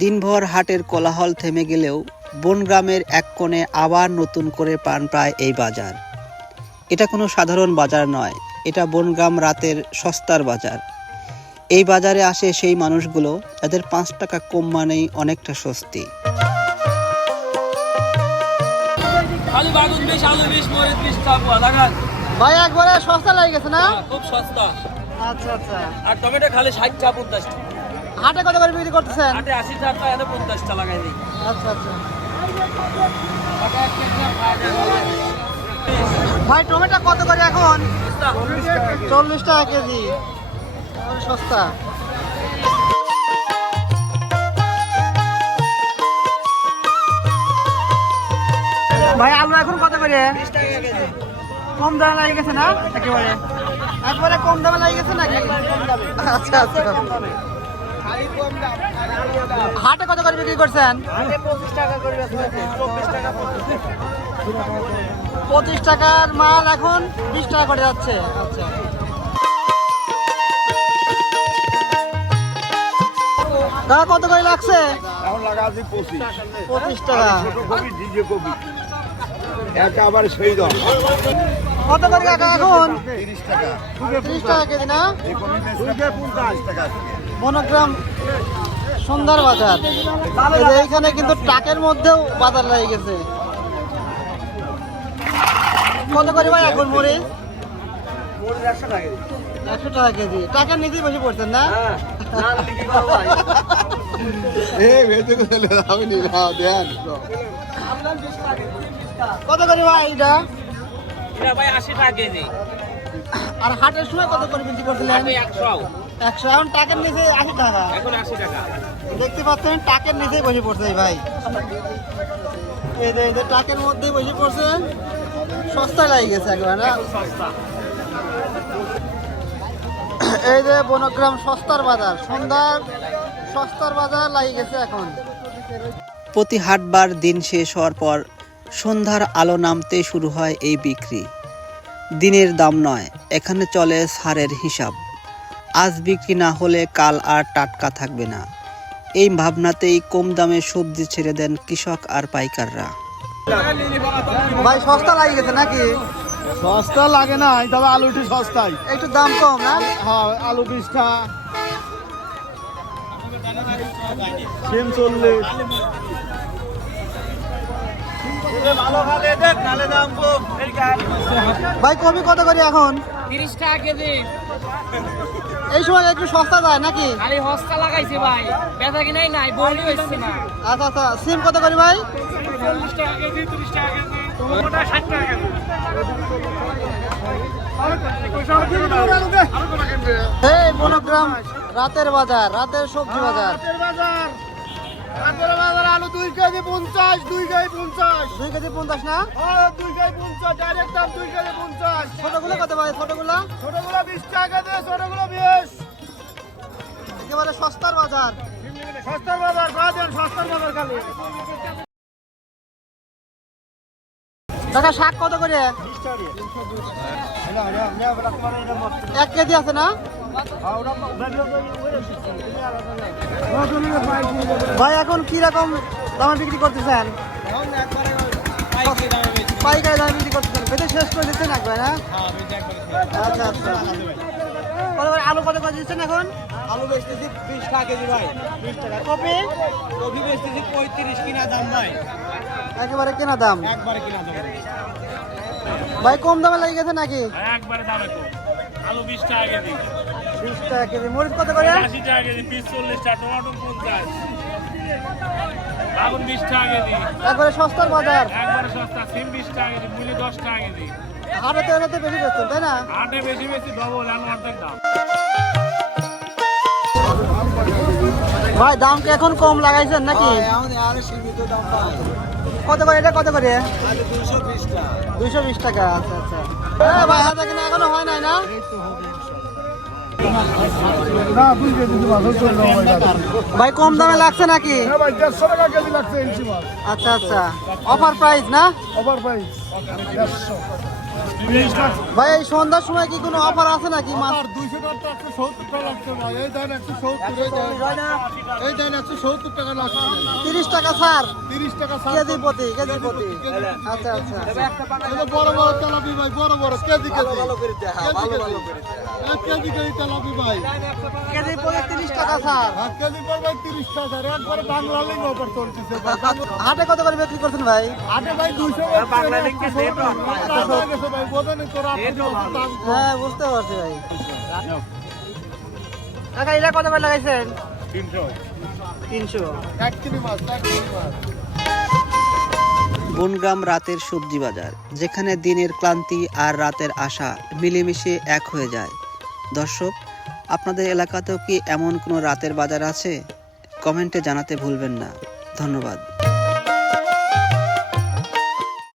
দিনভর হাটের কোলাহল থেমে গেলেও বনগ্রামের এক কোণে আবার নতুন করে প্রাণ পায় এই বাজার। এটা কোনো সাধারণ বাজার নয় এটা বনগ্রাম রাতের সস্তার বাজার। এই বাজারে আসে সেই মানুষগুলো যাদের পাঁচ টাকা কম মানেই অনেকটা স্বস্তি। ভাই একবারে সস্তা লাগে গেছে না? খুব সস্তা। আচ্ছা আচ্ছা। আর টমেটো খালি ষাট টাকা পঞ্চাশ টাকা। হাটে কত করে বিক্রি করতেছেন? আটে আশি টাকা এনে পঞ্চাশটা লাগাই দিই। আচ্ছা আচ্ছা। ভাই টমেটো কত করে এখন? চল্লিশ টাকা কেজি। সস্তা। ভাই আলু এখন কত করে? কম দামে লাগে গেছে না? একেবারে। একবারে কম দামে লাগে গেছে নাকি? আচ্ছা আচ্ছা। হাটে কত করে বিক্রি করছেন? পঁচিশ টাকার মাল এখন বিশ টাকা করে যাচ্ছে। আচ্ছা দাদা, কত করে লাগছে? এখন লাগাচ্ছি পঁচিশ পঁচিশ টাকা। ডিজে কবি একটা আবার সেই কত করে এখন? তিরিশ টাকা। কেজি না? টাকা মনোগ্রাম সুন্দর বাজার। এই এইখানে কিন্তু টাকের মধ্যেও বাজার লেগে গেছে। কত করে ভাই এখন মরিচ একশো টাকা কেজি। টাকার নিচেই বসে পড়ছেন না? কত করে ভাই এটা? এটা ভাই আশি টাকা কেজি। আর হাটের সময় কত করে বিক্রি করছিলেন? একশো। একশো। এখন টাকের নিচে আশি টাকা। এখন আশি টাকা। দেখতে পাচ্ছেন টাকের নিচেই বসে পড়ছে এই ভাই। এই যে এই যে টাকের মধ্যেই বসে পড়ছে। সস্তায় লাগে গেছে একবার এই যে বনগ্রাম সস্তার বাজার সন্ধ্যার সস্তার বাজার লাগে গেছে এখন। প্রতি হাটবার দিন শেষ হওয়ার পর সন্ধ্যার আলো নামতে শুরু হয় এই বিক্রি। দিনের দাম নয় এখানে চলে সারের হিসাব। আজ বিক্রি না হলে কাল আর টাটকা থাকবে না। এই ভাবনাতেই কম দামে সবজি ছেড়ে দেন কৃষক আর পাইকাররা। ভাই সস্তা লাগে গেছে নাকি? সস্তা লাগে না তবে আলুটি সস্তাই। একটু দাম কম না? হ্যাঁ আলু বিশটা। সিম চল্লিশ। ভাই কবি কত করি এখন? তিরিশ টাকা কেজি। এই সময় একটু সস্তা যায় নাকি? খালি হস্তা লাগাইছে ভাই। বেচা কিনাই নাই বলি হচ্ছে না। আচ্ছা আচ্ছা সিম কত করে ভাই? চল্লিশ টাকা কেজি তিরিশ টাকা কেজি। ষাট টাকা কেজি। এই বনগ্রাম রাতের বাজার রাতের সবজি বাজার। দুই কেজি পঞ্চাশ দুই কেজি পঞ্চাশ। দুই কেজি পঞ্চাশ না? দুই কেজি পঞ্চাশ ডাইরেক্ট দাম দুই কেজি পঞ্চাশ। ছোটগুলো কত ভাই? ছোটগুলো? ছোটগুলো বিশ টাকা দিয়ে ছোটগুলো বিশ। একেবারে সস্তার বাজার। সস্তার বাজার বাজার সস্তার বাজার খালি। শাক কত করে? এক কেজি আছে না? ভাই এখন কি রকম দামে বিক্রি করতেছেন? পাইকারি দামে বিক্রি করতেছেন। বেঁধে শেষ করে দিচ্ছেন একবার হ্যাঁ? আচ্ছা আচ্ছা। আলু কত করে দিচ্ছেন এখন? আলু বেচতেছি বিশ টাকা কেজি ভাই। বিশ টাকা। কপি? কপি বেচতেছি পঁয়ত্রিশ কিনা দাম ভাই। একেবারে কেনা দাম। একবারে কেনা দাম। ভাই কম দামে লাগে গেছে নাকি? একবারে দামে কম। আলু 20 টাকা কেজি। 20 টাকা কেজি। মরিচ কত করে? 80 টাকা কেজি 20 40 টাকা টমাটো পঞ্চাশ। আগুন বিশ টাকা কেজি। একবারে সস্তার বাজার। একবারে সস্তা সিম বিশ টাকা কেজি মুলি দশ টাকা কেজি। হাটে তো এটাতে বেশি বেচছেন তাই না? হাটে বেশি বেশি ডবল এখন অর্ধেক দাম। ভাই দাম কি এখন কম লাগাইছেন নাকি? কত করে এটা কত করে? দুশো বিশ টাকা। দুশো বিশ টাকা আচ্ছা আচ্ছা। ভাই হাতে এখনও হয় নাই না? ভাই কম দামে লাগছে নাকি? লাগছে আচ্ছা আচ্ছা। অফার প্রাইস না? প্রাইস ভাই এই সন্ধ্যার সময় কি কোনো অফার আছে নাকি মাছ? দুইশো টাকা একশো সত্তর টাকা লাগছে ভাই। এই দেন একশো সত্তর এই দেন। একশো সত্তর টাকা লাগছে। তিরিশ টাকা ছাড়। তিরিশ টাকা ছাড়। কেজি প্রতি কেজি প্রতি। আচ্ছা আচ্ছা। বড় বড় তেলাপি ভাই বড় বড় কেজি কেজি। KG KG. এক কেজি কেজি তেলাপি ভাই। কেজি তিরিশ টাকা ছাড় এক কেজি পড়বে তিরিশ টাকা একবারে বাংলা লিঙ্গ অফার চলতেছে হাটে কত করে বিক্রি করছেন ভাই? আটে ভাই দুইশো বাংলা লিঙ্গ ভাই বোঝেন তোরা হ্যাঁ বুঝতে পারছি ভাই। কাকা এটা কত করে লাগাইছেন? তিনশো। তিনশো। এক কেজি মাছ এক কেজি মাছ। বনগ্রাম রাতের সবজি বাজার যেখানে দিনের ক্লান্তি আর রাতের আশা মিলেমিশে এক হয়ে যায়। দর্শক আপনাদের এলাকাতেও কি এমন কোনো রাতের বাজার আছে? কমেন্টে জানাতে ভুলবেন না। ধন্যবাদ।